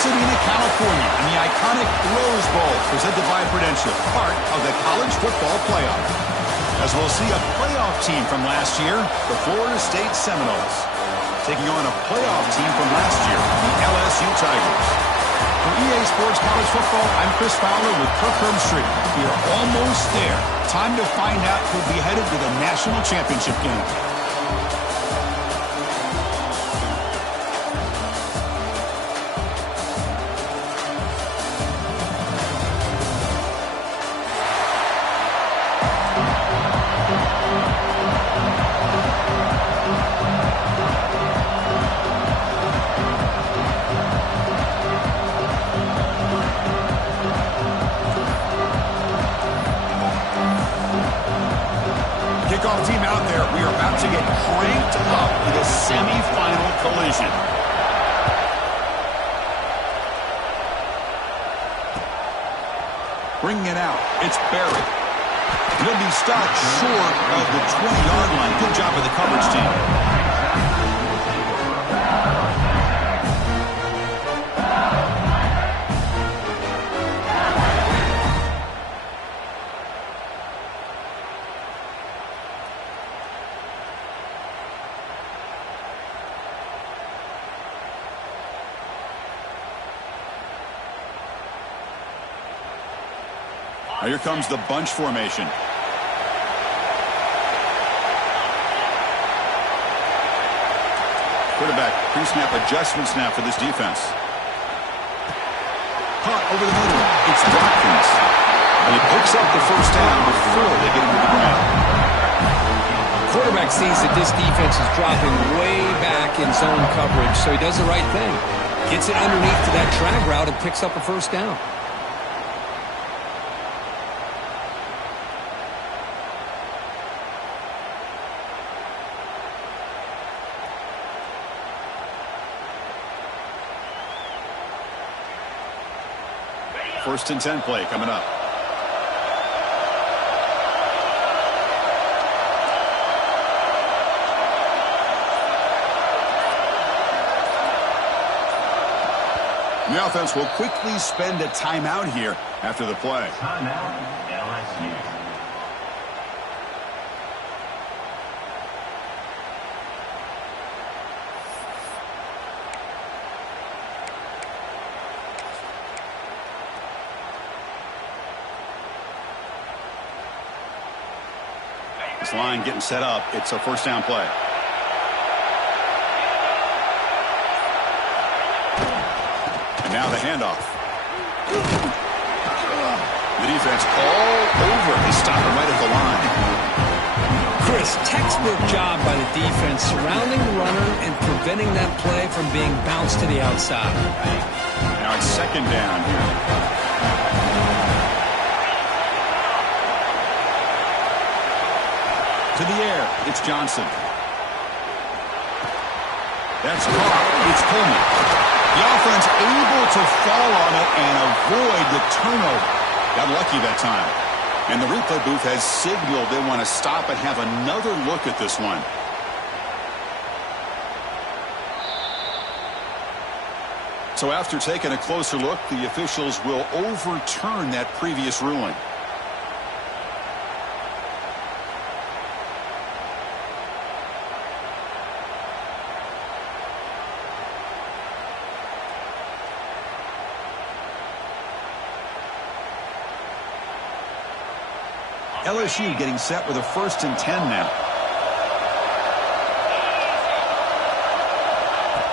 Pasadena, California, in the iconic Rose Bowl, presented by Prudential, part of the college football playoff. As we'll see a playoff team from last year, the Florida State Seminoles, taking on a playoff team from last year, the LSU Tigers. For EA Sports College Football, I'm Chris Fowler with Kirk Herbstreit. We are almost there. Time to find out who'll be headed to the national championship game. Kickoff team out there. We are about to get cranked up with a semifinal collision. Bringing it out. It's Barrett. He'll be stopped short of the 20-yard line. Good job of the coverage team. Now here comes the bunch formation. Quarterback pre-snap adjustments now for this defense. Caught over the middle. It's Watkins. And he picks up the first down before they get him to the ground. Quarterback sees that this defense is dropping way back in zone coverage, so he does the right thing. Gets it underneath to that drag route and picks up a first down. First and 10 play coming up. The offense will quickly spend a timeout here after the play. Timeout, LSU. This line getting set up. It's a first down play. And now the handoff. The defense all over. They stop him right at the line. Chris, textbook job by the defense surrounding the runner and preventing that play from being bounced to the outside. Now it's second down here. To the air, it's Johnson. That's caught. It's Coleman. The offense able to fall on it and avoid the turnover. Got lucky that time. And the replay booth has signaled they want to stop and have another look at this one. So after taking a closer look, the officials will overturn that previous ruling. LSU getting set with a first and 10 now.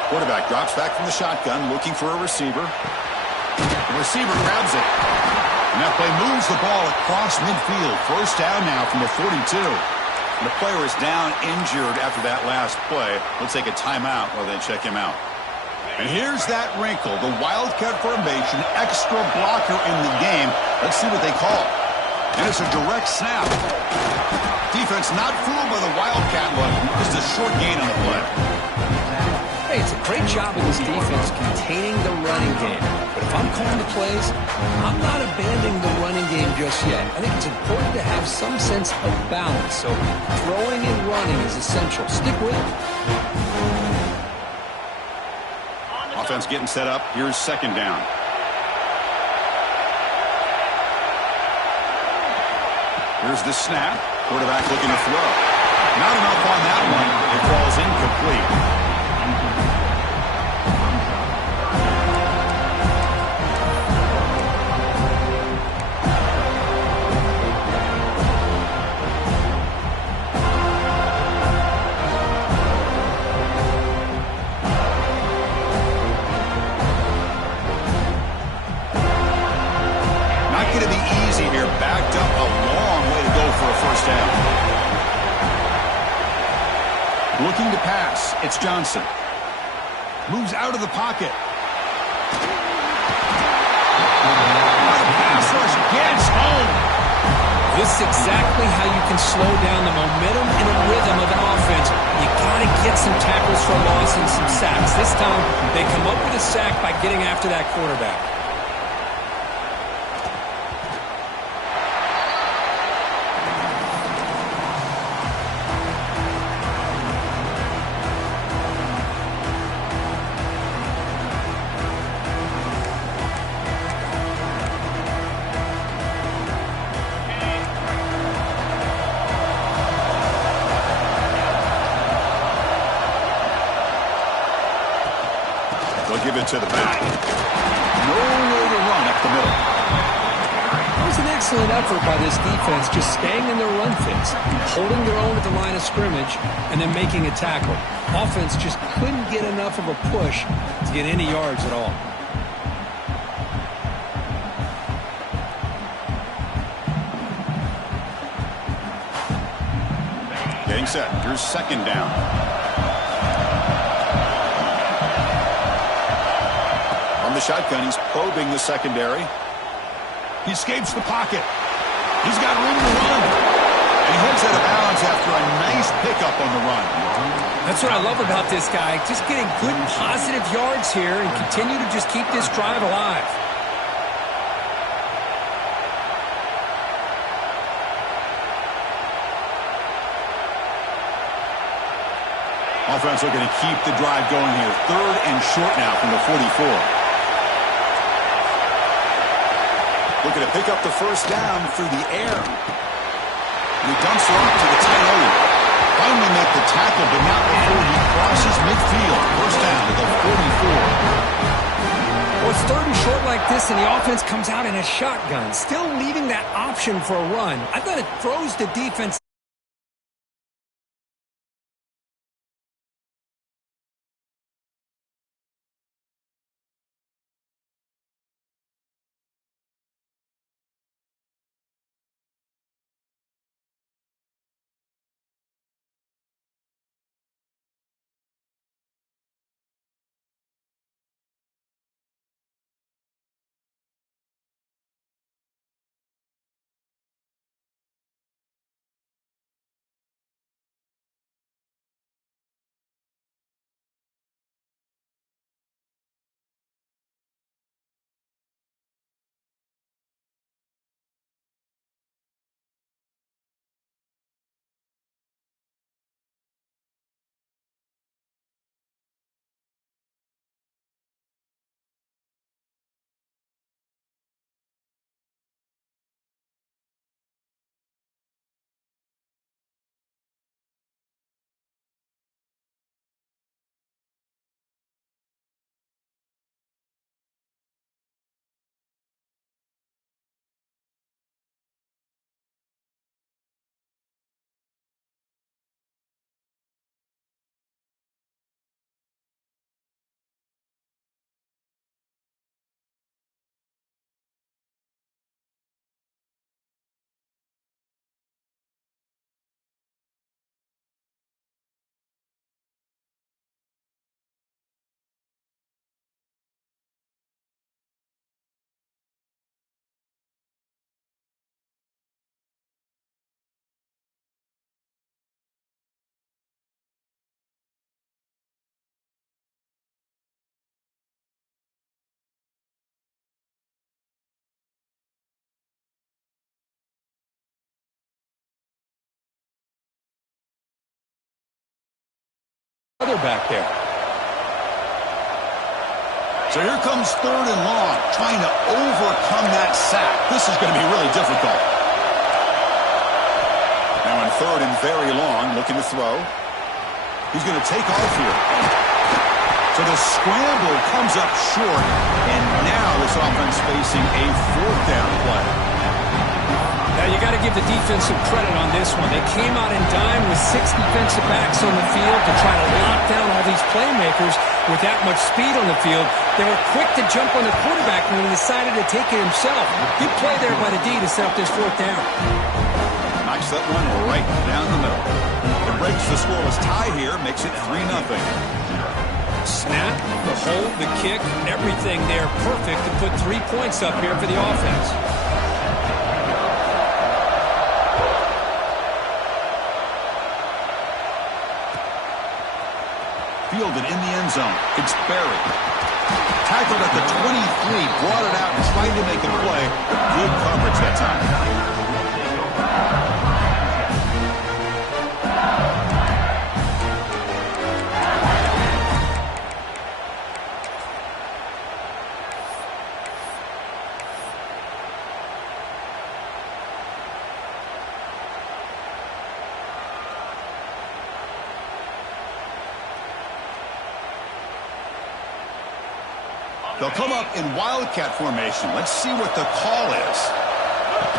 Quarterback drops back from the shotgun, looking for a receiver. The receiver grabs it. And that play moves the ball across midfield. First down now from the 42. And the player is down injured after that last play. Let's take a timeout while they check him out. And here's that wrinkle. The Wildcat formation, extra blocker in the game. Let's see what they call. And it's a direct snap. Defense not fooled by the Wildcat look. Just a short gain on the play. Hey, it's a great job of this defense containing the running game. But if I'm calling the plays, I'm not abandoning the running game just yet. I think it's important to have some sense of balance. So throwing and running is essential. Stick with it. Offense getting set up. Here's second down. Here's the snap. Quarterback looking to throw. Not enough on that one. It falls incomplete. Backed up a long way to go for a first down. Looking to pass. It's Johnson. Moves out of the pocket. Pass rush gets home. This is exactly how you can slow down the momentum and a rhythm of an offense. You got to get some tackles for loss and some sacks. This time, they come up with a sack by getting after that quarterback. They'll give it to the back. Nowhere to run up the middle. It was an excellent effort by this defense, just staying in their run fits, holding their own at the line of scrimmage, and then making a tackle. Offense just couldn't get enough of a push to get any yards at all. Getting set. Here's second down. On the shotgun, he's probing the secondary. He escapes the pocket. He's got room to run. And he heads out of bounds after a nice pickup on the run. That's what I love about this guy. Just getting good, positive yards here and continue to just keep this drive alive. Offense looking to keep the drive going here. Third and short now from the 44. Looking to pick up the first down through the air. And he dumps it off to the tight end. Finally make the tackle, but not before he crosses midfield. First down to the 44. Well, it's third and short like this, and the offense comes out in a shotgun, still leaving that option for a run. I thought it throws the defense. Other back there. So here comes 3rd and long, trying to overcome that sack. This is going to be really difficult. Now on 3rd and very long, looking to throw. He's going to take off here. So the scramble comes up short, and now this offense facing a 4th down play. Now, you got to give the defense some credit on this one. They came out in dime with 6 defensive backs on the field to try to lock down all these playmakers with that much speed on the field. They were quick to jump on the quarterback when he decided to take it himself. Good play there by the D to set up this 4th down. Knocks that one right down the middle. It breaks the scoreless tie here, makes it 3-0. Snap, the hold, the kick, everything there perfect to put 3 points up here for the offense. Fielded in the end zone. It's Barry. Tackled at the 23, brought it out and tried to make a play. Good coverage that time. They'll come up in Wildcat formation. Let's see what the call is.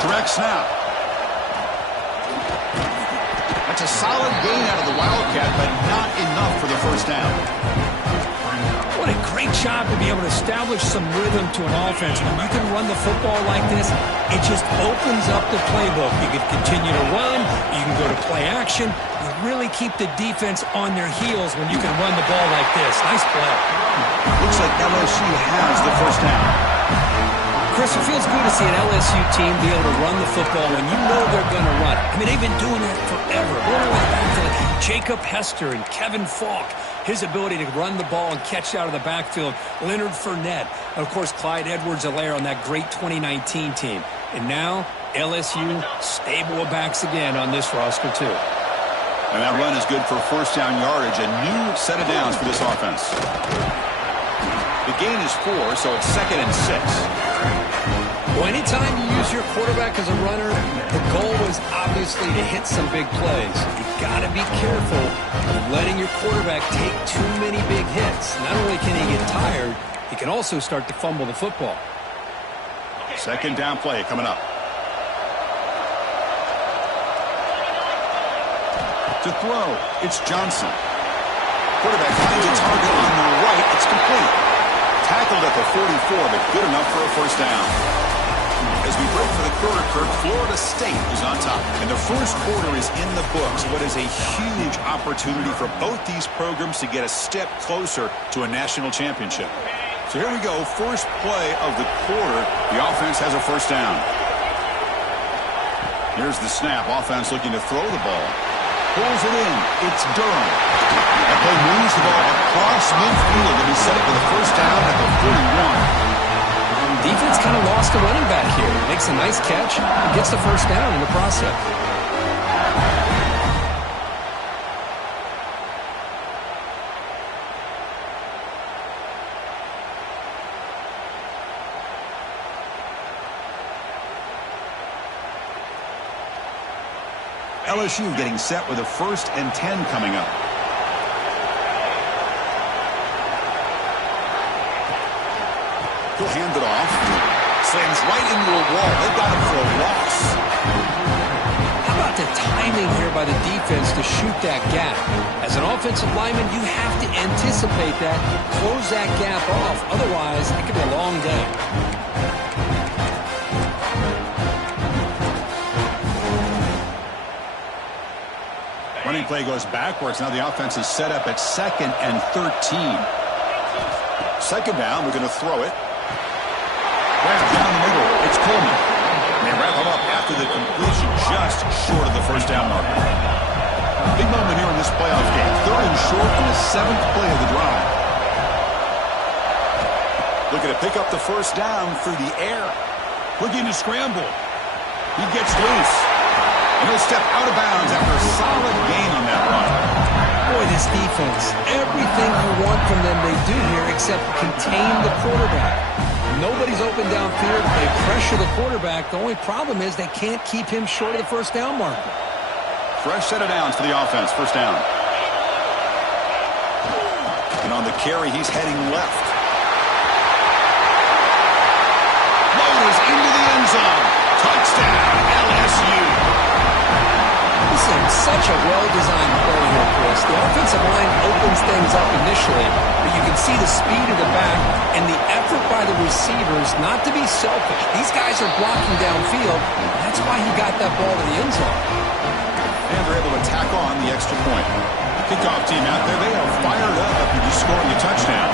Direct snap. That's a solid gain out of the Wildcat, but not enough for the 1st down. What a great job to be able to establish some rhythm to an offense. When you can run the football like this, it just opens up the playbook. You can continue to run. You can go to play action. You really keep the defense on their heels when you can run the ball like this. Nice play. Looks like LSU has the 1st down. Chris, it feels good to see an LSU team be able to run the football when you know they're going to run it. I mean, they've been doing that forever. All the way back to Jacob Hester and Kevin Falk. His ability to run the ball and catch out of the backfield. Leonard Fournette. And, of course, Clyde Edwards-Helaire on that great 2019 team. And now, LSU stable of backs again on this roster, too. And that run is good for 1st down yardage. A new set of downs for this offense. The gain is 4, so it's 2nd and 6. Well, anytime you use your quarterback as a runner, the goal is obviously to hit some big plays. You've got to be careful of letting your quarterback take too many big hits. Not only can he get tired, he can also start to fumble the football. 2nd down play coming up. To throw, it's Johnson. Quarterback finds a target on the right. It's complete. Tackled at the 44, but good enough for a 1st down. As we break for the quarter, Kirk, Florida State is on top. And the 1st quarter is in the books. What is a huge opportunity for both these programs to get a step closer to a national championship. So here we go. 1st play of the quarter. The offense has a 1st down. Here's the snap. Offense looking to throw the ball. Pulls it in. It's Durham. That play moves the ball across midfield to be set up for the 1st down at the 41. Defense kind of lost a running back here. Makes a nice catch and gets the 1st down in the process. LSU getting set with a 1st and 10 coming up. He'll hand it off. Slams right into a wall. They've got him for a loss. How about the timing here by the defense to shoot that gap? As an offensive lineman, you have to anticipate that, close that gap off. Otherwise, it could be a long day. Running play goes backwards. Now the offense is set up at 2nd and 13. 2nd down, we're going to throw it. Grab down the middle. It's Coleman. They wrap him up after the completion just short of the 1st down mark. Big moment here in this playoff game. 3rd and short on the 7th play of the drive. Looking to pick up the 1st down through the air. Looking to scramble. He gets loose. And he'll step out of bounds after a solid gain on that run. Well, Boy, this defense, everything you want from them they do here except contain the quarterback. Nobody's open downfield. They pressure the quarterback. The only problem is they can't keep him short of the first down marker. Fresh set of downs for the offense. First down. And on the carry, he's heading left. Loaders into the end zone. Touchdown, LSU. This is such a well-designed play here, Chris. The offensive line opens things up initially, but you can see the speed of the back and the effort by the receivers not to be selfish. These guys are blocking downfield. That's why he got that ball to the end zone. And they're able to tack on the extra point. The kickoff team out there, they are fired up after just scoring a touchdown.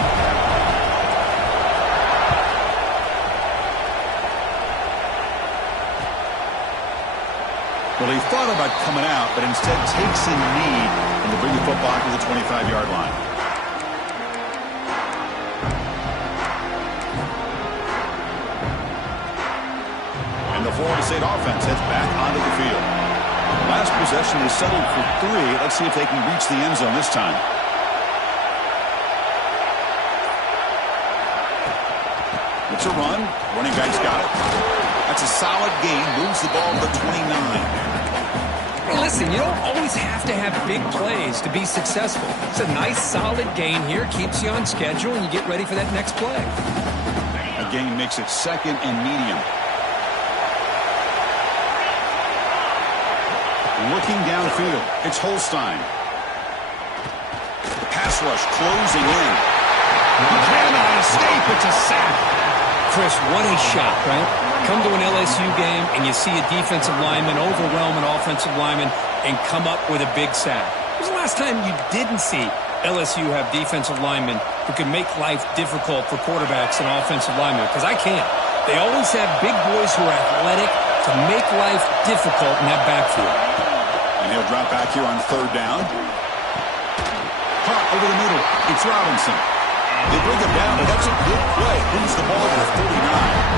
Well, he thought about coming out, but instead takes a knee and to bring the football to the 25-yard line. And the Florida State offense heads back onto the field. Last possession is settled for 3. Let's see if they can reach the end zone this time. It's a run. Running back's got it. That's a solid gain. Moves the ball to the 29. Hey, listen, you don't always have to have big plays to be successful. It's a nice, solid gain here. Keeps you on schedule, and you get ready for that next play. A gain makes it second and medium. Looking downfield, it's Holstein. The pass rush closing in. He cannot escape. It's a sack. Chris, what a shot, right? Come to an LSU game and you see a defensive lineman overwhelm an offensive lineman and come up with a big sack. When was the last time you didn't see LSU have defensive linemen who can make life difficult for quarterbacks and offensive linemen? Because I can't. They always have big boys who are athletic to make life difficult in that backfield. And he'll drop back here on third down. Caught over the middle. It's Robinson. They bring him down, and that's a good play. Moves the ball to the 39.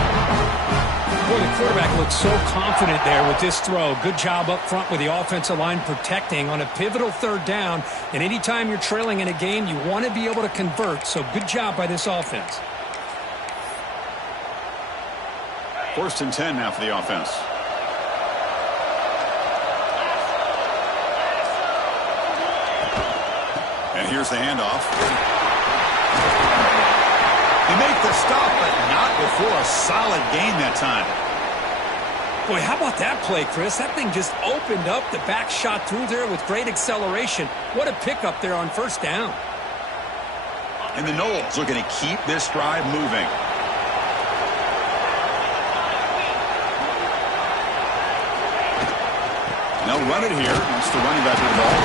Boy, the quarterback looks so confident there with this throw. Good job up front with the offensive line protecting on a pivotal third down. And anytime you're trailing in a game, you want to be able to convert. So good job by this offense. First and 10 now for the offense. And here's the handoff. They make the stop, but not before a solid gain that time. Boy, how about that play, Chris? That thing just opened up. The back shot through there with great acceleration. What a pickup there on first down. And the Noles looking to keep this drive moving. They'll run it here. That's the running back with the ball.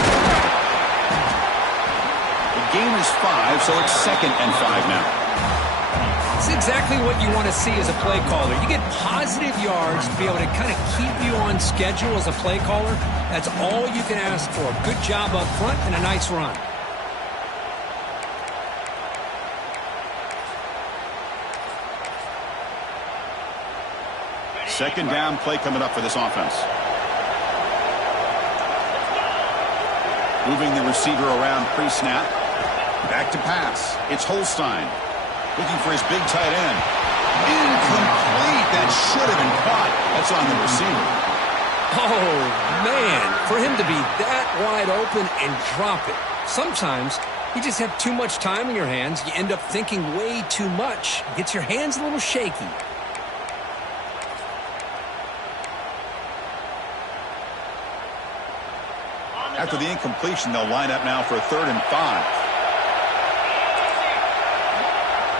The gain is 5, so it's second and 5 now. It's exactly what you want to see as a play caller. You get positive yards to be able to kind of keep you on schedule as a play caller. That's all you can ask for. Good job up front and a nice run. Second down play coming up for this offense. Moving the receiver around pre-snap. Back to pass. It's Holstein. Looking for his big tight end. Incomplete. That should have been caught. That's on the receiver. Oh, man. For him to be that wide open and drop it. Sometimes you just have too much time in your hands. You end up thinking way too much. It gets your hands a little shaky. After the incompletion, they'll line up now for a 3rd and 5.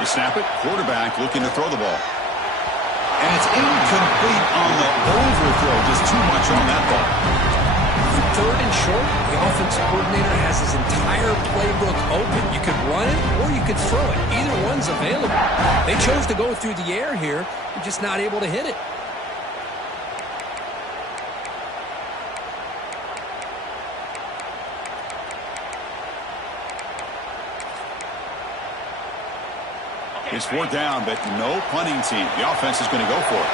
You snap it. Quarterback looking to throw the ball. And it's incomplete on the overthrow. Just too much on that ball. 3rd and short, the offensive coordinator has his entire playbook open. You could run it or you could throw it. Either one's available. They chose to go through the air here. They're just not able to hit it. It's 4th down, but no punting team. The offense is going to go for it.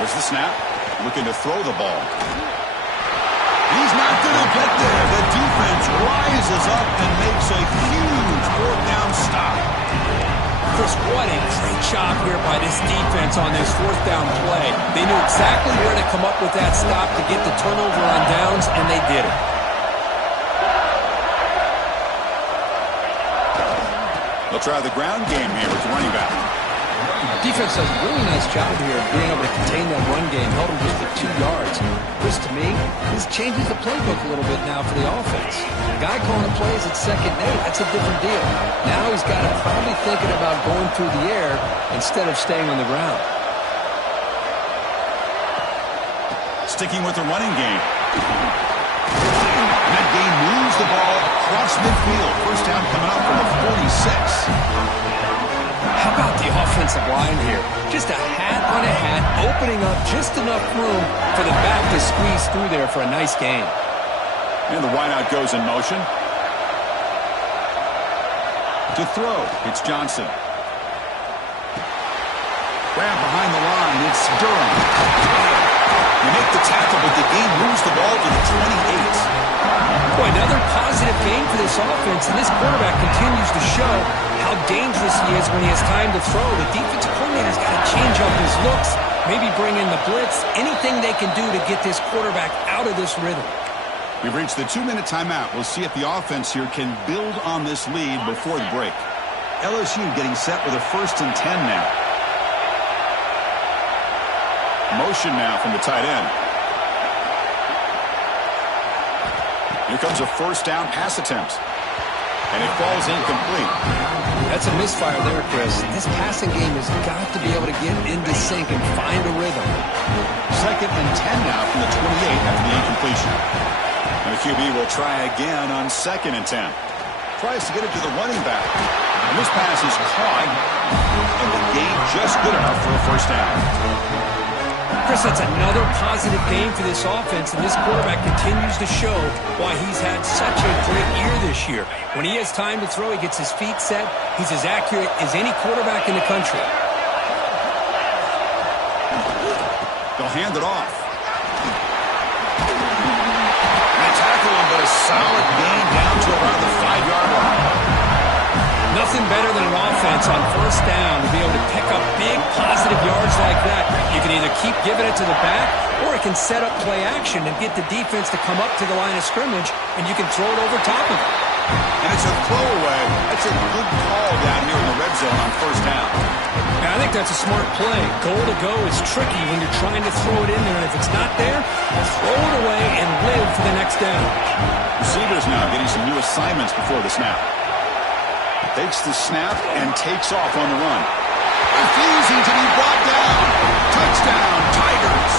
There's the snap. Looking to throw the ball. He's not going to get there. The defense rises up and makes a huge fourth down stop. Chris, what a great job here by this defense on this fourth down play. They knew exactly where to come up with that stop to get the turnover on downs, and they did it. They'll try the ground game here with the running back. Defense does a really nice job here of being able to contain that run game, held them just at 2 yards. Chris, to me, this changes the playbook a little bit now for the offense. The guy calling the plays at 2nd and 8, that's a different deal. Now he's got to probably thinking about going through the air instead of staying on the ground. Sticking with the running game. And that game moves the ball across midfield. First down coming up from the 46. How about the offensive line here? Just a hat on a hat, opening up just enough room for the back to squeeze through there for a nice gain. And the wideout goes in motion. To throw, it's Johnson. Grab behind the line, it's Durham. You make the tackle, but the game moves the ball to the 28. Boy, another positive game for this offense, and this quarterback continues to show how dangerous he is when he has time to throw. The defensive coordinator's got to change up his looks, maybe bring in the blitz, anything they can do to get this quarterback out of this rhythm. We've reached the 2-minute timeout. We'll see if the offense here can build on this lead before the break. LSU getting set with a 1st and 10 now. Motion now from the tight end. Here comes a 1st down pass attempt. And it falls incomplete. That's a misfire there, Chris. This passing game has got to be able to get into sync and find a rhythm. 2nd and 10 now from the 28 after the incompletion. And the QB will try again on 2nd and 10. Tries to get it to the running back. And this pass is caught. And the gain just good enough for a 1st down. Chris, that's another positive game for this offense, and this quarterback continues to show why he's had such a great year this year. When he has time to throw, he gets his feet set. He's as accurate as any quarterback in the country. They'll hand it off. They tackle him, but a solid gain down to around the 5-yard line. Nothing better than an offense on 1st down to be able to pick up big positive yards like that. You can either keep giving it to the back, or it can set up play action and get the defense to come up to the line of scrimmage, and you can throw it over top of it. And it's a throwaway. That's a good call down here in the red zone on 1st down. Yeah, I think that's a smart play. Goal to go is tricky when you're trying to throw it in there, and if it's not there, throw it away and live for the next down. Receivers now getting some new assignments before the snap. Takes the snap and takes off on the run. Refusing to be brought down. Touchdown, Tigers.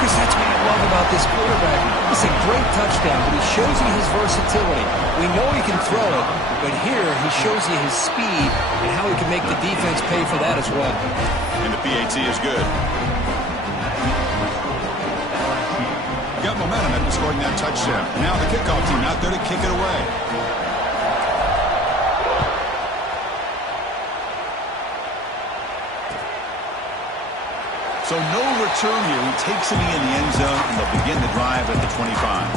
Chris, that's what I love about this quarterback. It's a great touchdown, but he shows you his versatility. We know he can throw it, but here he shows you his speed and how he can make the defense pay for that as well. And the PAT is good. Got momentum after scoring that touchdown. Now the kickoff team out there to kick it away. So no return here. He takes it in the end zone, and they'll begin the drive at the 25.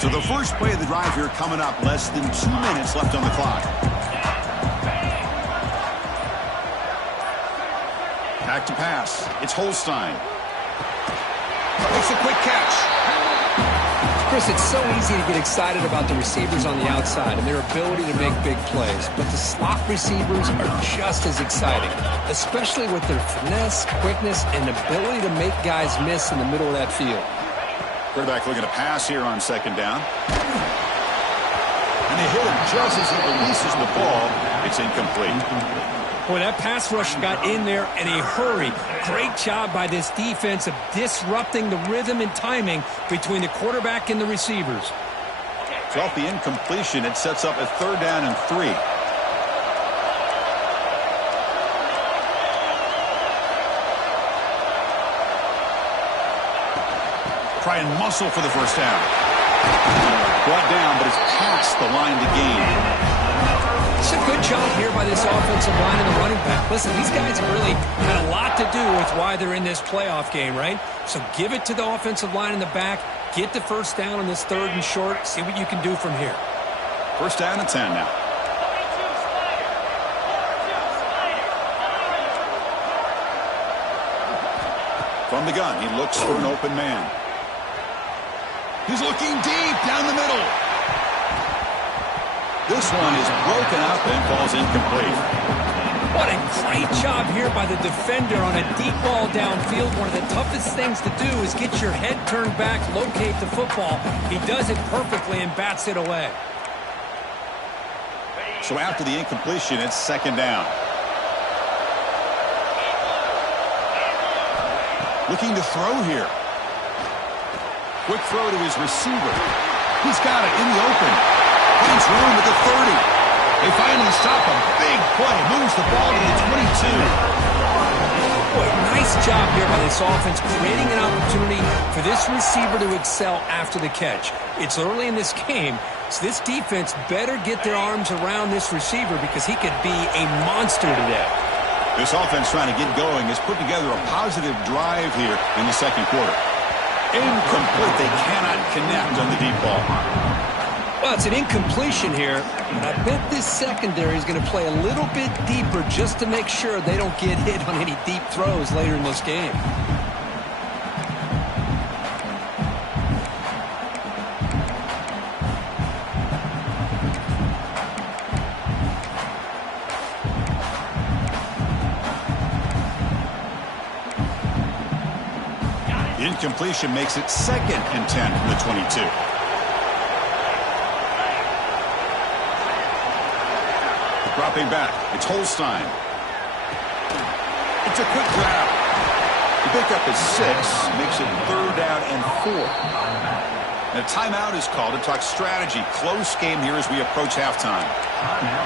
So the first play of the drive here coming up, less than 2 minutes left on the clock. Back to pass. It's Holstein. Makes a quick catch. Chris, it's so easy to get excited about the receivers on the outside and their ability to make big plays, but the slot receivers are just as exciting, especially with their finesse, quickness, and ability to make guys miss in the middle of that field. Quarterback looking to pass here on 2nd down. And they hit him just as he releases the ball. It's incomplete. Boy, that pass rush got in there in a hurry. Great job by this defense of disrupting the rhythm and timing between the quarterback and the receivers. So off the incompletion, it sets up a 3rd down and 3. try and muscle for the first down. Brought down, but it's past the line to gain. It's a good job here by this offensive line and the running back. Listen, these guys have really had a lot to do with why they're in this playoff game, right? So give it to the offensive line in the back. Get the first down on this 3rd and short. See what you can do from here. First down and 10 now. From the gun, he looks for an open man. He's looking deep down the middle. This one is broken up and falls incomplete. What a great job here by the defender on a deep ball downfield. One of the toughest things to do is get your head turned back, locate the football. He does it perfectly and bats it away. So after the incompletion, it's 2nd down. Looking to throw here. Quick throw to his receiver. He's got it in the open. Finds room at the 30. They finally stop a big play. Moves the ball to the 22. Boy, nice job here by this offense, creating an opportunity for this receiver to excel after the catch. It's early in this game, so this defense better get their arms around this receiver because he could be a monster today. This offense trying to get going has put together a positive drive here in the 2nd quarter. Incomplete. They cannot connect on the deep ball. Well, it's an incompletion here, but I bet this secondary is going to play a little bit deeper just to make sure they don't get hit on any deep throws later in this game. Incompletion makes it 2nd and 10 from the 22. Dropping back, it's Holstein. It's a quick grab. The pickup is 6, makes it 3rd down and 4. And a timeout is called to talk strategy. Close game here as we approach halftime.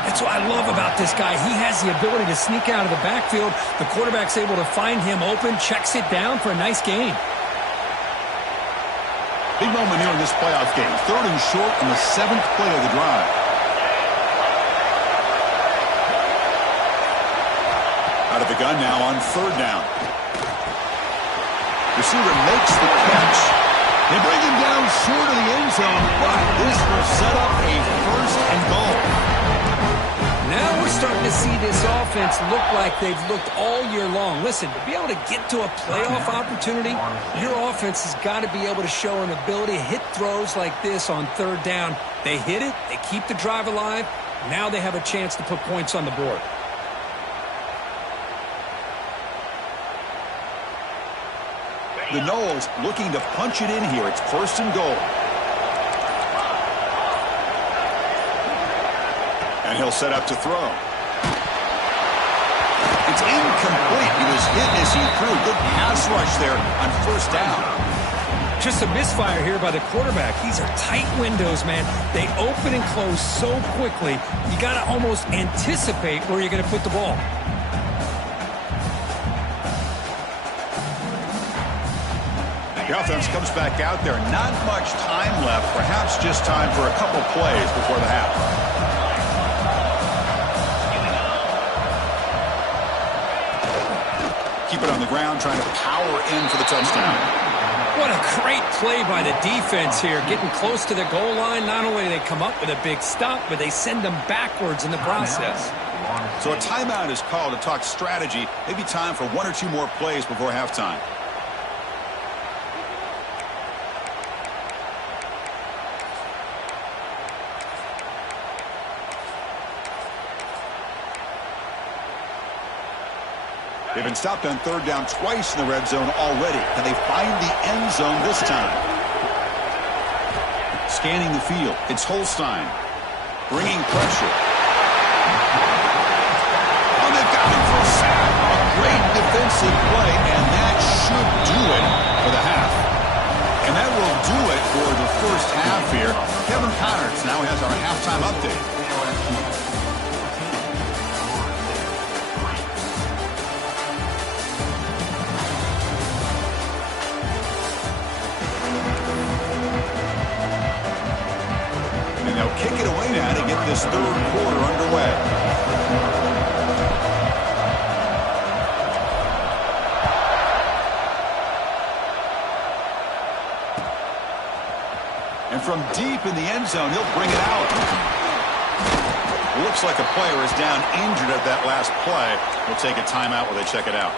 That's what I love about this guy. He has the ability to sneak out of the backfield. The quarterback's able to find him open, checks it down for a nice gain. Big moment here in this playoff game. 3rd and short on the 7th play of the drive. Out of the gun now on 3rd down. Receiver makes the catch. They bring him down short of the end zone, but this will set up a 1st and goal. Now we're starting to see this offense look like they've looked all year long. Listen, to be able to get to a playoff opportunity, your offense has got to be able to show an ability to hit throws like this on 3rd down. They hit it, they keep the drive alive. Now they have a chance to put points on the board. The Noles looking to punch it in here. It's 1st and goal. And he'll set up to throw. It's incomplete. He was hit as he threw. Good pass rush there on 1st down. Just a misfire here by the quarterback. These are tight windows, man. They open and close so quickly. You got to almost anticipate where you're going to put the ball. The offense comes back out there. Not much time left. Perhaps just time for a couple plays before the half. Keep it on the ground, trying to power in for the touchdown. What a great play by the defense here. Getting close to the goal line. Not only do they come up with a big stop, but they send them backwards in the process. So a timeout is called to talk strategy. Maybe time for 1 or 2 more plays before halftime. They've been stopped on 3rd down twice in the red zone already. Can they find the end zone this time? Scanning the field, it's Holstein. Bringing pressure. Oh, they've got him for a sack. A great defensive play, and that should do it for the half. And that will do it for the first half here. Kevin Connors now has our halftime update. this third quarter underway. And from deep in the end zone, he'll bring it out. Looks like a player is down injured at that last play. We'll take a timeout while they check it out.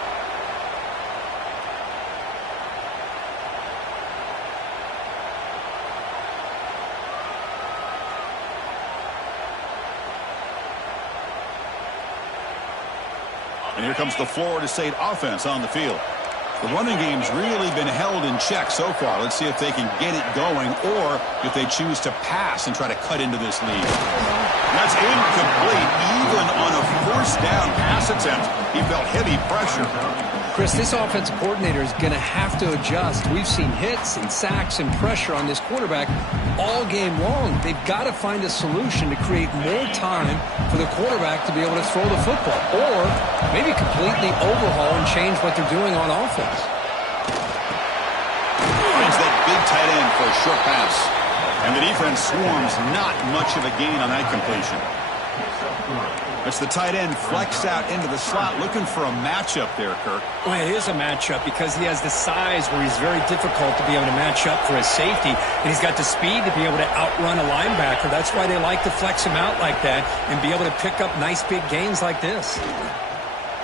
And here comes the Florida State offense on the field. The running game's really been held in check so far. Let's see if they can get it going or if they choose to pass and try to cut into this lead. That's incomplete. Even on a first down pass attempt, he felt heavy pressure. Chris, this offensive coordinator is going to have to adjust. We've seen hits and sacks and pressure on this quarterback all game long. They've got to find a solution to create more time for the quarterback to be able to throw the football, or maybe completely overhaul and change what they're doing on offense. Finds that big tight end for a short pass. And the defense swarms, not much of a gain on that completion. It's the tight end flexed out into the slot, looking for a matchup there, Kirk. Well, it is a matchup because he has the size where he's very difficult to be able to match up for his safety, and he's got the speed to be able to outrun a linebacker. That's why they like to flex him out like that and be able to pick up nice big gains like this.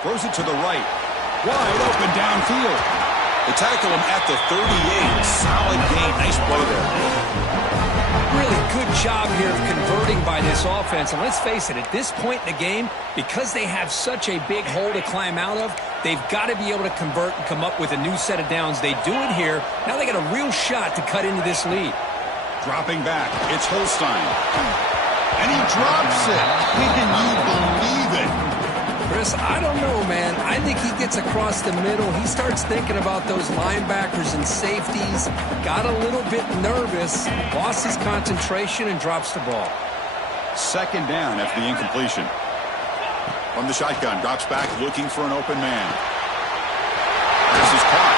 Throws it to the right. Wide open downfield. They tackle him at the 38. Solid gain. Nice play there. Really good job here of converting by this offense. And let's face it, at this point in the game, because they have such a big hole to climb out of, they've got to be able to convert and come up with a new set of downs. They do it here. Now they got a real shot to cut into this lead. Dropping back. It's Holstein. And he drops it. Can you believe it? Chris, I don't know, man. I think he gets across the middle. He starts thinking about those linebackers and safeties. Got a little bit nervous, lost his concentration, and drops the ball. Second down after the incompletion. From the shotgun, drops back looking for an open man. This is caught.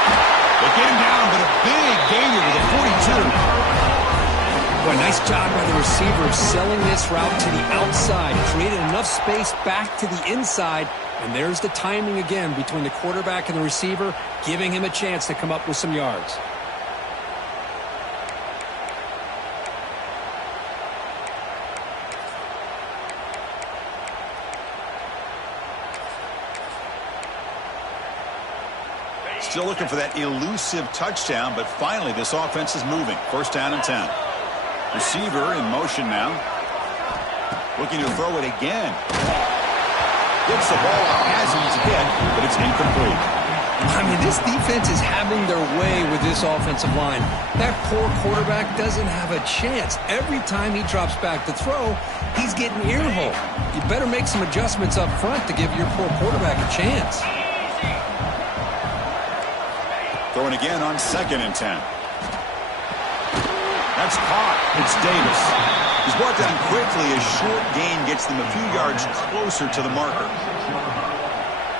They get him down, but a big gainer to the 42. Boy, nice job by the receiver of selling this route to the outside. Created enough space back to the inside. And there's the timing again between the quarterback and the receiver, giving him a chance to come up with some yards. Still looking for that elusive touchdown, but finally this offense is moving. First down and 10. Receiver in motion now. Looking to throw it again. Gets the ball out as he's hit, but it's incomplete. I mean, this defense is having their way with this offensive line. That poor quarterback doesn't have a chance. Every time he drops back to throw, he's getting earholed. You better make some adjustments up front to give your poor quarterback a chance. Throwing again on second and 10. That's caught. It's Davis. He's brought down quickly. A short gain gets them a few yards closer to the marker.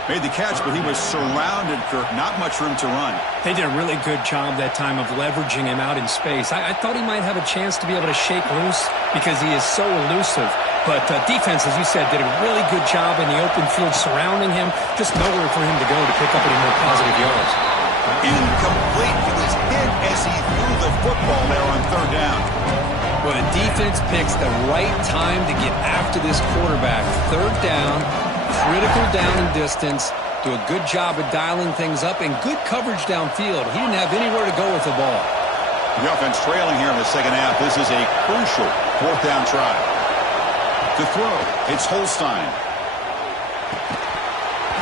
Made the catch, but he was surrounded, Kirk. Not much room to run. They did a really good job that time of leveraging him out in space. I thought he might have a chance to be able to shake loose because he is so elusive. But defense, as you said, did a really good job in the open field surrounding him. Just nowhere for him to go to pick up any more positive yards. Incomplete. He was hit as he threw the football there on third down. Well, the defense picks the right time to get after this quarterback. Third down, critical down and distance. Do a good job of dialing things up and good coverage downfield. He didn't have anywhere to go with the ball. The offense trailing here in the second half. This is a crucial fourth down try. To throw, it's Holstein.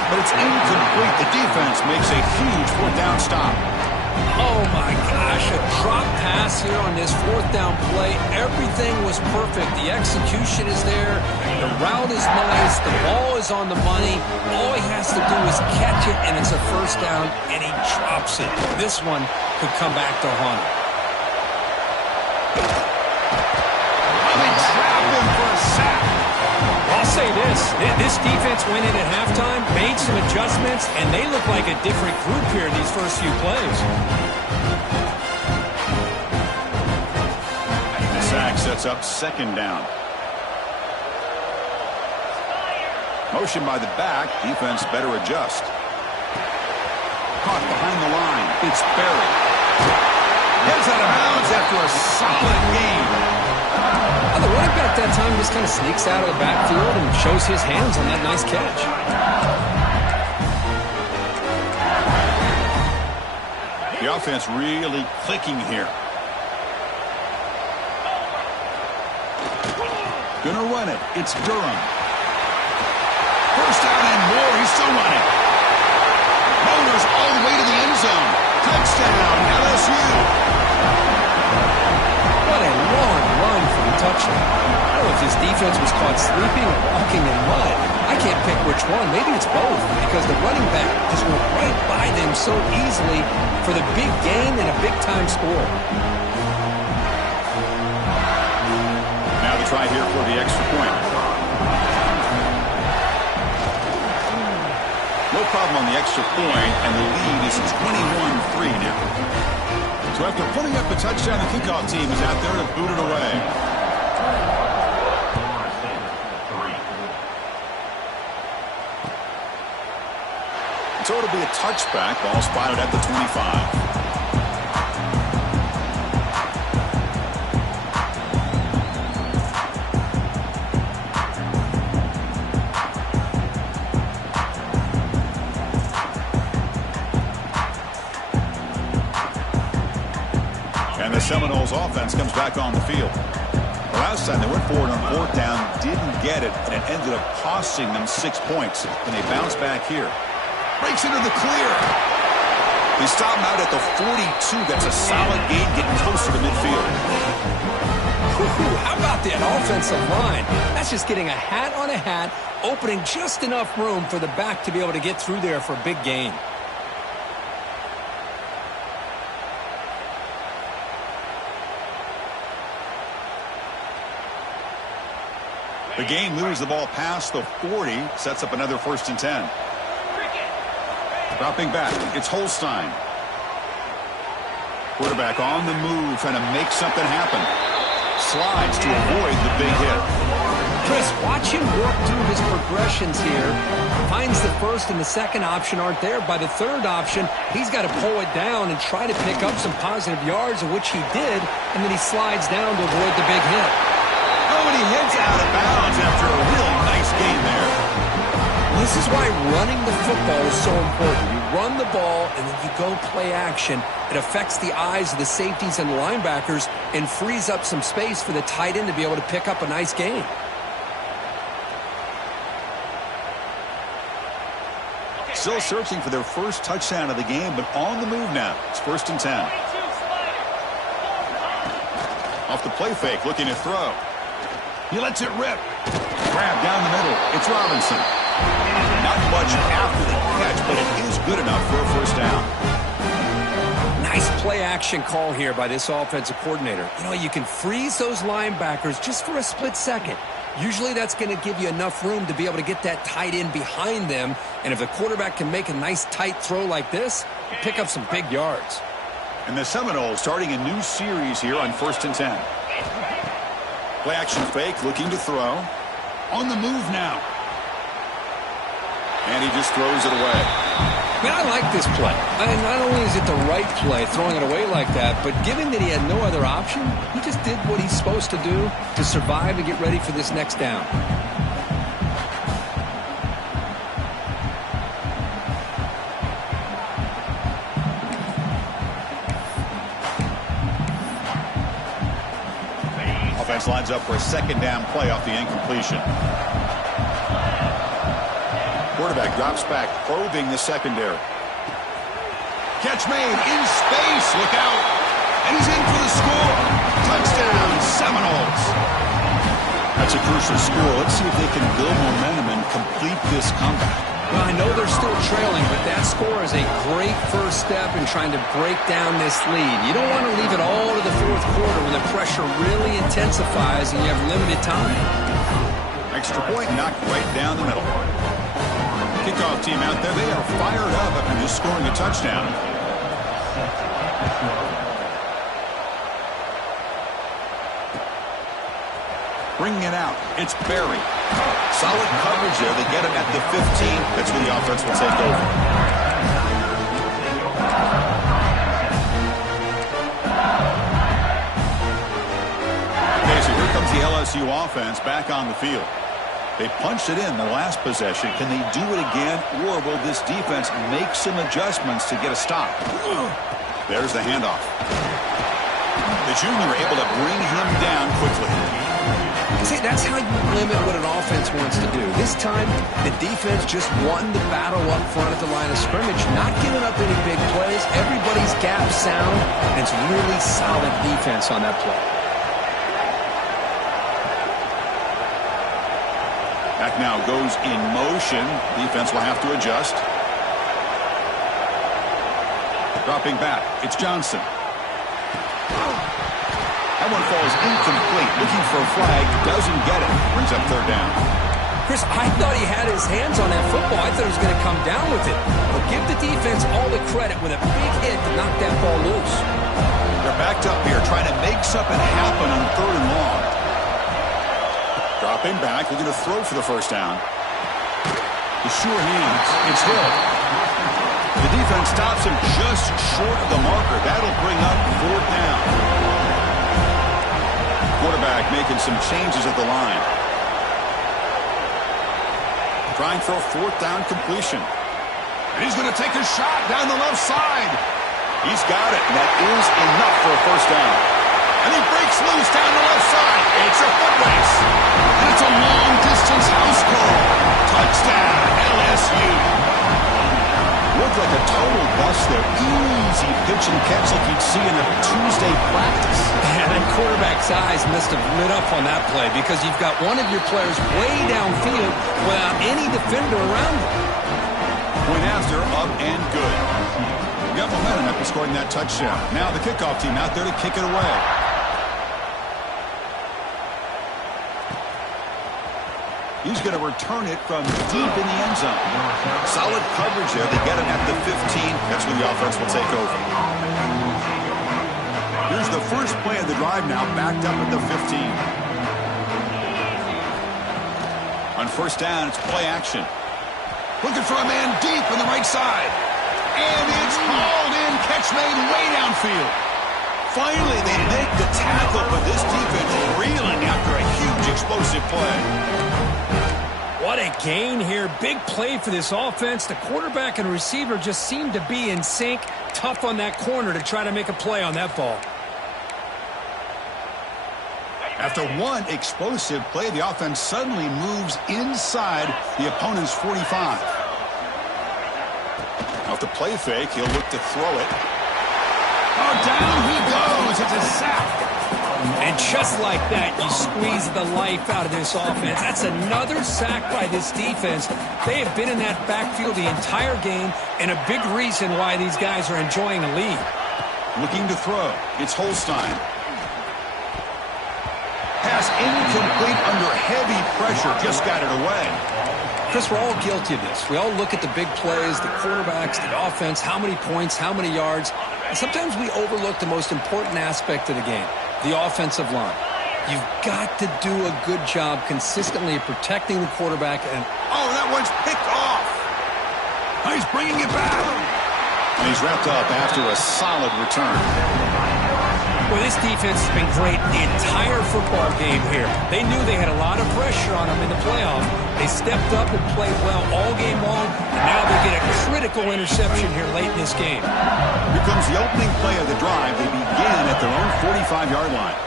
But it's incomplete. The defense makes a huge fourth down stop. Oh, my gosh, a drop pass here on this fourth down play. Everything was perfect. The execution is there. The route is nice. The ball is on the money. All he has to do is catch it, and it's a first down, and he drops it. This one could come back to haunt him. They trap him for a sack. I'll say this defense went in at halftime, made some adjustments, and they look like a different group here in these first few plays. The sack sets up second down. Motion by the back. Defense better adjust. Caught behind the line. It's buried. Heads out of bounds after a solid game. The running back that time just kind of sneaks out of the backfield and shows his hands on that nice catch. The offense really clicking here. Gonna run it. It's Durham. First down and more. He's still running. Motors all the way to the end zone. Touchdown, LSU. What a long run for the touchdown. I don't know if his defense was caught sleeping or walking in mud. I can't pick which one. Maybe it's both, because the running back just went right by them so easily for the big gain and a big-time score. Now the try here for the extra point. No problem on the extra point, and the lead is 21-3 now. So after putting up a touchdown, the kickoff team is out there to boot it away. So it'll be a touchback. Ball spotted at the 25. And the Seminoles offense comes back on the field. The last time they went forward on fourth down, didn't get it, and it ended up costing them 6 points. And they bounce back here. Breaks into the clear. They stop him out at the 42. That's a solid gain, getting closer to midfield. How about that offensive line? That's just getting a hat on a hat, opening just enough room for the back to be able to get through there for a big gain. The game moves the ball past the 40, sets up another 1st and 10. Dropping back, it's Holstein. Quarterback on the move, trying to make something happen. Slides to avoid the big hit. Chris, watch him work through his progressions here. Finds the first and the second option aren't there. By the third option, he's got to pull it down and try to pick up some positive yards, which he did, and then he slides down to avoid the big hit. Oh, and he heads out of bounds after a really nice game there. This is why running the football is so important. You run the ball, and then you go play action. It affects the eyes of the safeties and linebackers and frees up some space for the tight end to be able to pick up a nice gain. Still searching for their first touchdown of the game, but on the move now. It's 1st and 10. Off the play fake, looking to throw. He lets it rip. Grab down the middle. It's Robinson. Not much after the catch, but it is good enough for a 1st down. Nice play-action call here by this offensive coordinator. You know, you can freeze those linebackers just for a split second. Usually that's going to give you enough room to be able to get that tight end behind them. And if the quarterback can make a nice tight throw like this, pick up some big yards. And the Seminoles starting a new series here on 1st and 10. Play action fake, looking to throw. On the move now. And he just throws it away. Man, I like this play. And not only is it the right play, throwing it away like that, but given that he had no other option, he just did what he's supposed to do to survive and get ready for this next down. Offense lines up for a 2nd down play off the incompletion. Quarterback drops back, probing the secondary. Catch made in space. Look out. And he's in for the score. Touchdown, Seminoles. That's a crucial score. Let's see if they can build momentum and complete this comeback. Well, I know they're still trailing, but that score is a great first step in trying to break down this lead. You don't want to leave it all to the 4th quarter when the pressure really intensifies and you have limited time. Extra point knocked right down the middle. Kickoff team out there, they are fired up after just scoring a touchdown. Bringing it out. It's Berry. Solid coverage there. They get him at the 15. That's when the offense will take over. Okay, so here comes the LSU offense back on the field. They punched it in the last possession. Can they do it again, or will this defense make some adjustments to get a stop? There's the handoff. The junior able to bring him down quickly. See, that's how you limit what an offense wants to do. This time, the defense just won the battle up front at the line of scrimmage, not giving up any big plays. Everybody's gap sound, and it's really solid defense on that play. Back now goes in motion. Defense will have to adjust. Dropping back. It's Johnson. That one falls incomplete. Looking for a flag. Doesn't get it. Brings up third down. Chris, I thought he had his hands on that football. I thought he was going to come down with it. But give the defense all the credit with a big hit to knock that ball loose. They're backed up here trying to make something happen on third and long. Dropping back, looking to throw for the first down. The sure hands. It's Hill. The defense stops him just short of the marker. That'll bring up fourth down. Quarterback making some changes at the line. Trying for a fourth down completion. And he's going to take a shot down the left side. He's got it, and that is enough for a first down. And he breaks loose down the left side. It's a foot race. And it's a long-distance house call. Touchdown, LSU. Looked like a total bust there. Easy pitch and catch like you'd see in a Tuesday practice. Yeah, that quarterback's eyes must have lit up on that play because you've got one of your players way downfield without any defender around him. Point after, up and good. We got momentum after scoring that touchdown. Now the kickoff team out there to kick it away. He's going to return it from deep in the end zone. Solid coverage there. They get him at the 15. That's when the offense will take over. Here's the first play of the drive now, backed up at the 15. On first down, it's play action. Looking for a man deep on the right side. And it's hauled in. Catch made way downfield. Finally, they make the tackle, but this defense is reeling after a huge explosive play. What a gain here. Big play for this offense. The quarterback and receiver just seem to be in sync. Tough on that corner to try to make a play on that ball. After one explosive play, the offense suddenly moves inside the opponent's 45. Off the play fake, he'll look to throw it. Oh, down he goes. It's a sack. And just like that, you squeeze the life out of this offense. That's another sack by this defense. They have been in that backfield the entire game, and a big reason why these guys are enjoying a lead. Looking to throw. It's Holstein. Pass incomplete under heavy pressure. Just got it away. Chris, we're all guilty of this. We all look at the big plays, the quarterbacks, the offense, how many points, how many yards. And sometimes we overlook the most important aspect of the game, the offensive line. You've got to do a good job consistently of protecting the quarterback. And oh, that one's picked off. He's bringing it back. And he's wrapped up after a solid return. Well, this defense has been great the entire football game here. They knew they had a lot of pressure on them in the playoff. They stepped up and played well all game long, and now they get a critical interception here late in this game. Here comes the opening play of the drive. They begin at their own 45-yard line.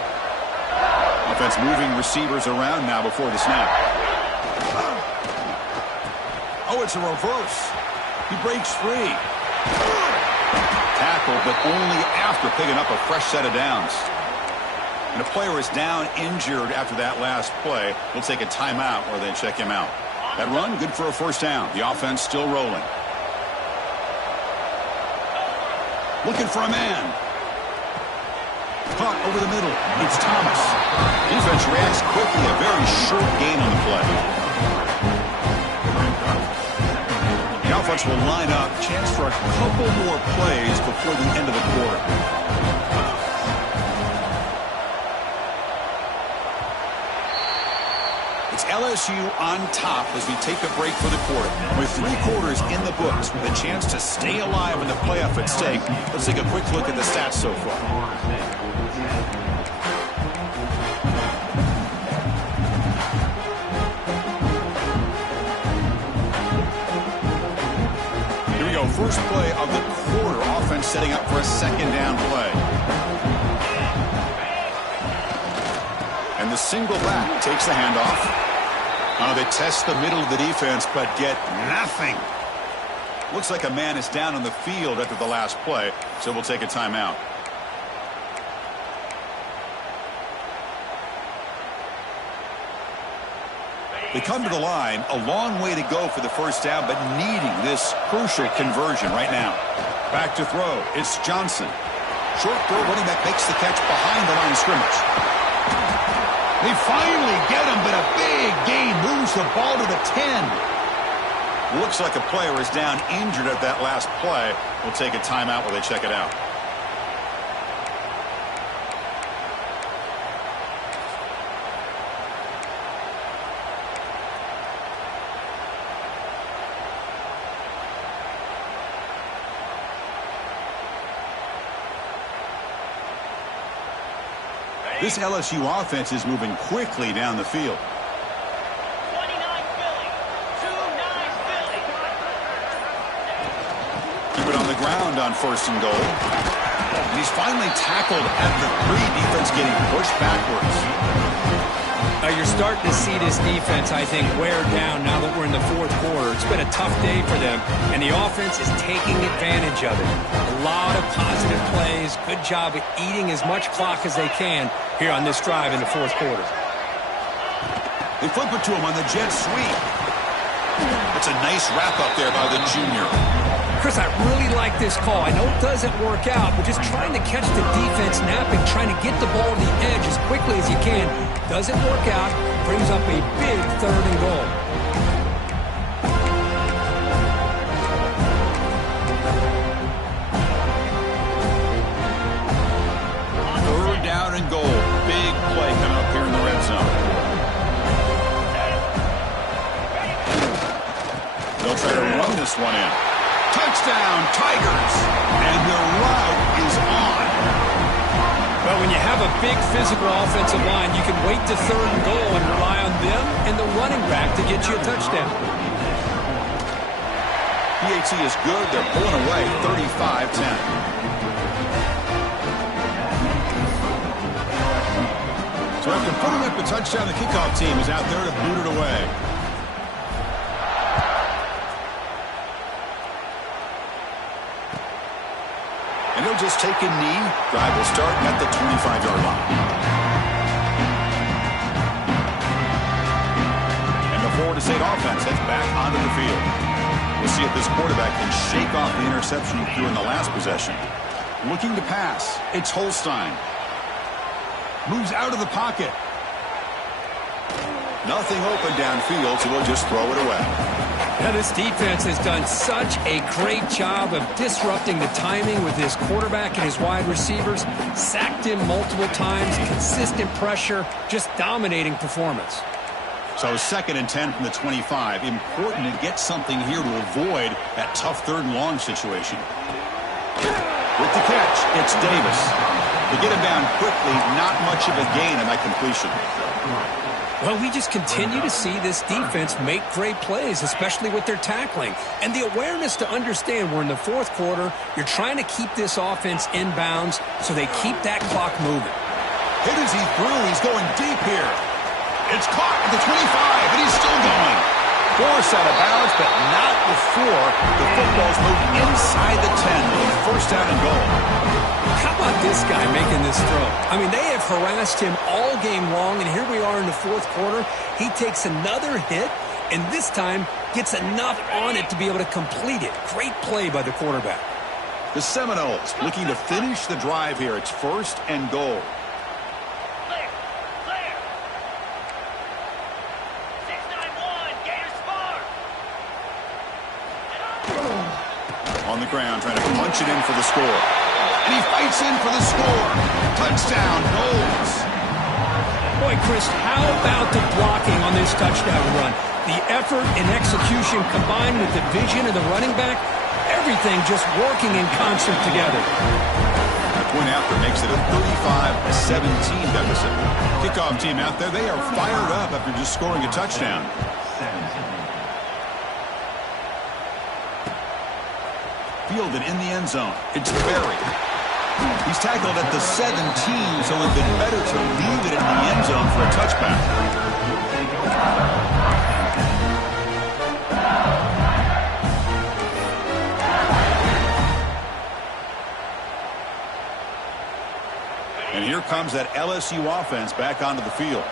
Offense moving receivers around now before the snap. Oh, it's a reverse. He breaks free. Tackle, but only after picking up a fresh set of downs. And a player is down injured after that last play. We'll take a timeout or they check him out. That run, good for a first down. The offense still rolling. Looking for a man. Caught over the middle. It's Thomas. Defense reacts quickly. A very short gain on the play. The offense will line up. Chance for a couple more plays before the end of the quarter. LSU on top as we take a break for the quarter. With 3 quarters in the books, with a chance to stay alive in the playoff at stake, let's take a quick look at the stats so far. Here we go, first play of the quarter. Offense setting up for a second down play. And the single back takes the handoff. They test the middle of the defense, but get nothing. Looks like a man is down on the field after the last play, so we'll take a timeout. They come to the line, a long way to go for the first down, but needing this crucial conversion right now. Back to throw. It's Johnson. Short throw, running back makes the catch behind the line of scrimmage. They finally get him, but a big gain moves the ball to the 10. Looks like a player is down injured at that last play. We'll take a timeout while they check it out. This LSU offense is moving quickly down the field. 29 Philly. 2-9 Philly. Keep it on the ground on first and goal. And he's finally tackled at the 3. Defense getting pushed backwards. You're starting to see this defense, I think, wear down now that we're in the 4th quarter. It's been a tough day for them, and the offense is taking advantage of it. A lot of positive plays. Good job at eating as much clock as they can here on this drive in the 4th quarter. They flip it to him on the jet sweep. It's a nice wrap-up there by the junior. Chris, I really like this call. I know it doesn't work out, but just trying to catch the defense napping, trying to get the ball to the edge as quickly as you can. Doesn't work out. Brings up a big 3rd and goal. Third down and goal. Big play coming up here in the red zone. They'll try to run this one in. Touchdown, Tigers! And the route is on. Well, when you have a big physical offensive line, you can wait to 3rd and goal and rely on them and the running back to get you a touchdown. PAT is good. They're pulling away 35-10. So after putting up a touchdown, the kickoff team is out there to boot it away. And he'll just take a knee. Drive will start at the 25-yard line. And the Florida State offense heads back onto the field. We'll see if this quarterback can shake off the interception he threw in the last possession. Looking to pass. It's Holstein. Moves out of the pocket. Nothing open downfield, so we'll just throw it away. Now, this defense has done such a great job of disrupting the timing with his quarterback and his wide receivers. Sacked him multiple times, consistent pressure, just dominating performance. So 2nd and 10 from the 25. Important to get something here to avoid that tough 3rd and long situation. With the catch, it's Davis. To get him down quickly, not much of a gain on that completion. Well, we just continue to see this defense make great plays, especially with their tackling. And the awareness to understand we're in the 4th quarter, you're trying to keep this offense in bounds so they keep that clock moving. Hit as he threw. He's going deep here. It's caught at the 25, and he's still going. Forced out of bounds, but not before the football's moved inside the 10 with a first down and goal. How about this guy making this throw? I mean, they have harassed him all game long, and here we are in the 4th quarter. He takes another hit, and this time gets enough on it to be able to complete it. Great play by the quarterback. The Seminoles looking to finish the drive here. It's 1st and goal. Clear. Clear. 6-9-1. Gators score. On the ground, trying to punch it in for the score. And he fights in for the score. Touchdown, Noles. Boy, Chris, how about the blocking on this touchdown run? The effort and execution combined with the vision of the running back, everything just working in concert together. The point after makes it a 35-17 deficit. Kickoff team out there, they are fired up after just scoring a touchdown. Fielded in the end zone. It's Berry. He's tackled at the 17, so it would have been better to leave it in the end zone for a touchback. And here comes that LSU offense back onto the field.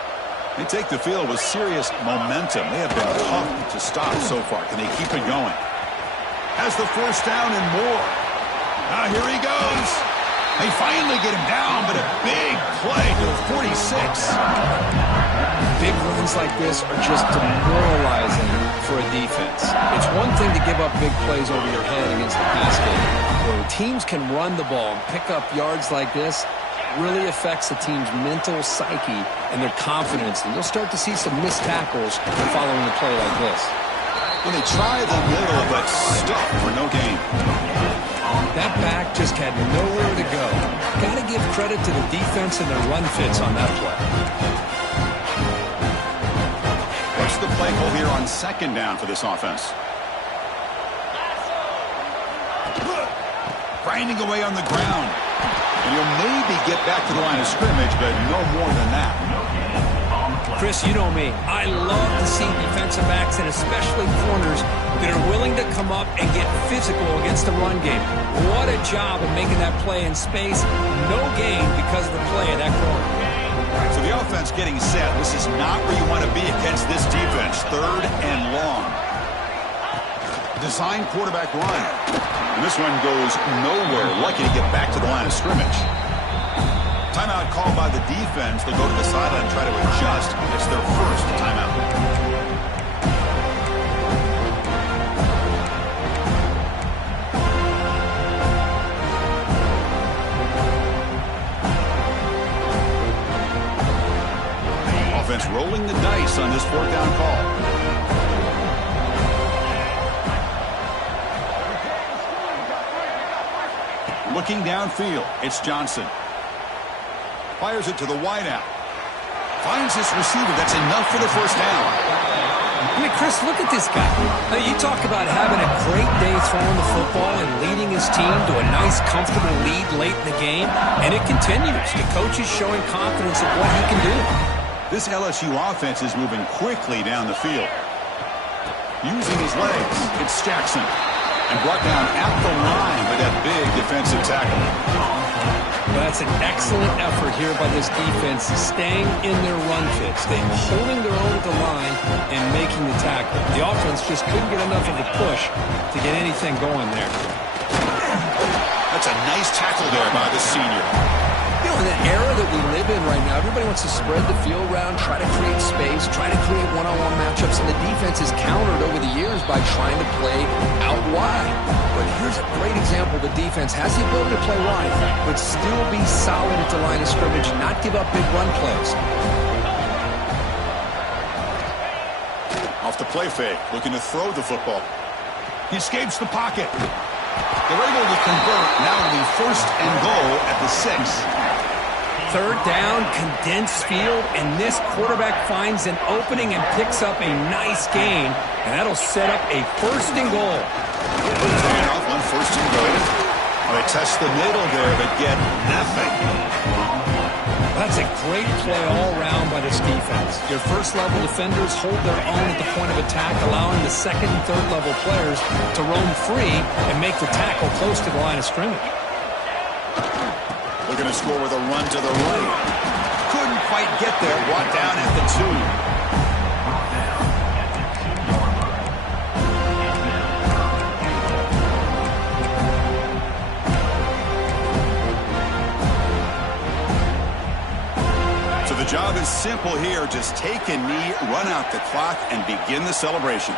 They take the field with serious momentum. They have been tough to stop so far. Can they keep it going? Has the first down and more. Now here he goes. They finally get him down, but a big play to the 46. Big runs like this are just demoralizing for a defense. It's one thing to give up big plays over your head against the pass game. When teams can run the ball and pick up yards like this, it really affects the team's mental psyche and their confidence. And you'll start to see some missed tackles following a play like this. Well, they try the middle, but stuck for no gain. That back just had nowhere to go. Got to give credit to the defense and their run fits on that play. What's the play call here on second down for this offense? Grinding away on the ground. And he'll maybe get back to the line of scrimmage, but no more than that. Chris, you know me. I love to see defensive backs and especially corners that are willing to come up and get physical against the run game. What a job of making that play in space. No gain because of the play of that corner. So the offense getting set. This is not where you want to be against this defense. Third and long. Design quarterback run. And this one goes nowhere. Lucky to get back to the line of scrimmage. Timeout called by the defense. They'll go to the sideline and try to adjust. It's their first timeout. Offense rolling the dice on this fourth down call. Looking downfield, it's Johnson. Fires it to the wideout. Finds his receiver. That's enough for the first down. I mean, Chris, look at this guy. Now, you talk about having a great day throwing the football and leading his team to a nice, comfortable lead late in the game, and it continues. The coach is showing confidence of what he can do. This LSU offense is moving quickly down the field. Using his legs, it's Jackson. And brought down at the line with that big defensive tackle. That's an excellent effort here by this defense, staying in their run fits. They're holding their own at the line and making the tackle. The offense just couldn't get enough of a push to get anything going there. That's a nice tackle there by the senior. You know, in the era that we live in right now, everybody wants to spread the field around, try to create space, try to create one-on-one matchups, and the defense is countered over the years by trying to play out wide. But here's a great example. The defense has the ability to play wide, but still be solid at the line of scrimmage, not give up big run plays. Off the play fake, looking to throw the football. He escapes the pocket. They're able to convert. Now it'll be first and goal at the 6. Third down, condensed field, and this quarterback finds an opening and picks up a nice gain, and that'll set up a first and goal. Off on first and goal. Well, they test the middle there, but get nothing. That's a great play all around by this defense. Your first-level defenders hold their own at the point of attack, allowing the second and third-level players to roam free and make the tackle close to the line of scrimmage. Looking to score with a run to the right. Couldn't quite get there. Brought down at the 2. So the job is simple here. Just take a knee, run out the clock, and begin the celebration.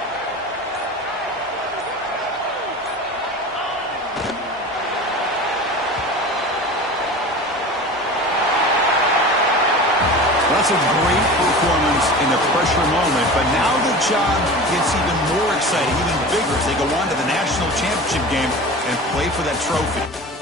That's a great performance in the pressure moment, but now the job gets even more exciting, even bigger as they go on to the national championship game and play for that trophy.